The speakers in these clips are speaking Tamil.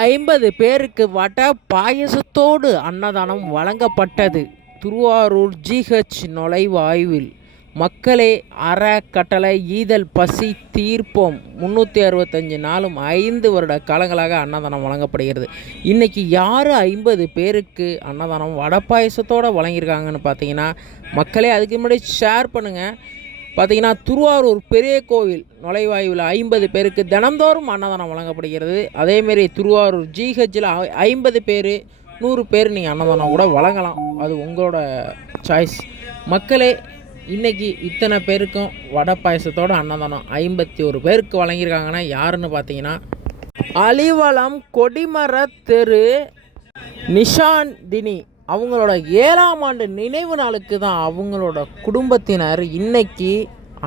50 பேருக்கு வடை பாயசத்தோடு அன்னதானம் வழங்கப்பட்டது. திருவாரூர் ஜிஹெச் நுழைவாயிலில். மக்களே, அறக்கட்டளை ஈதல் பசி தீர்ப்போம் 365 நாளும் 5 வருட காலங்களாக அன்னதானம் வழங்கப்படுகிறது. இன்றைக்கி யார் 50 பேருக்கு அன்னதானம் வடை பாயசத்தோடு வழங்கியிருக்காங்கன்னு பார்த்தீங்கன்னா, மக்களே அதுக்கு முன்னாடி ஷேர் பண்ணுங்கள். பார்த்திங்கன்னா, திருவாரூர் பெரிய கோவில் நுழைவாயுவில் 50 பேருக்கு தினந்தோறும் அன்னதானம் வழங்கப்படுகிறது. அதேமாரி திருவாரூர் ஜிஹெச்சில் 50 பேர் 100 பேர் நீங்கள் அன்னதானம் கூட வழங்கலாம். அது உங்களோட சாய்ஸ். மக்களே, இன்றைக்கி இத்தனை பேருக்கும் வடை பாயசத்தோட அன்னதானம் 51 பேருக்கு வழங்கியிருக்காங்கன்னா யாருன்னு பார்த்தீங்கன்னா, அலிவலம் கொடிமர தெரு நிஷாந்தினி அவங்களோட 7ஆம் ஆண்டு நினைவு நாளுக்கு தான் அவங்களோட குடும்பத்தினர் இன்றைக்கி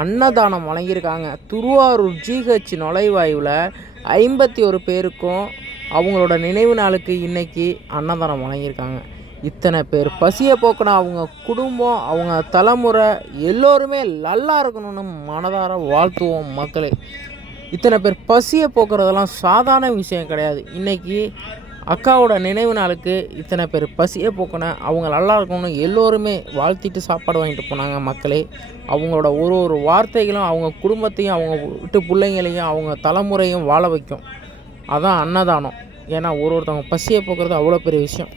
அன்னதானம் வழங்கியிருக்காங்க. திருவாரூர் ஜிஹெச் நுழைவாயுவில் 51 பேருக்கும் அவங்களோட நினைவு நாளுக்கு இன்றைக்கி அன்னதானம் வழங்கியிருக்காங்க. இத்தனை பேர் பசியை போக்கினா அவங்க குடும்பம், அவங்க தலைமுறை எல்லோருமே நல்லா இருக்கணும்னு மனதார வாழ்த்துவோம். மக்களே, இத்தனை பேர் பசியை போக்குறதெல்லாம் சாதாரண விஷயம் கிடையாது. இன்றைக்கி அக்காவோட நினைவு நாளுக்கு இத்தனை பேர் பசியை போக்கின அவங்க நல்லா இருக்கணும்னு எல்லோருமே வாழ்த்திட்டு சாப்பாடு வாங்கிட்டு போனாங்க. மக்களே, அவங்களோட ஒரு வார்த்தைகளும் அவங்க குடும்பத்தையும் அவங்க வீட்டு பிள்ளைங்களையும் அவங்க தலைமுறையும் வாழ வைக்கும். அதான் அன்னதானம். ஏன்னா ஒருத்தவங்க பசியை போக்குறது அவ்வளோ பெரிய விஷயம்.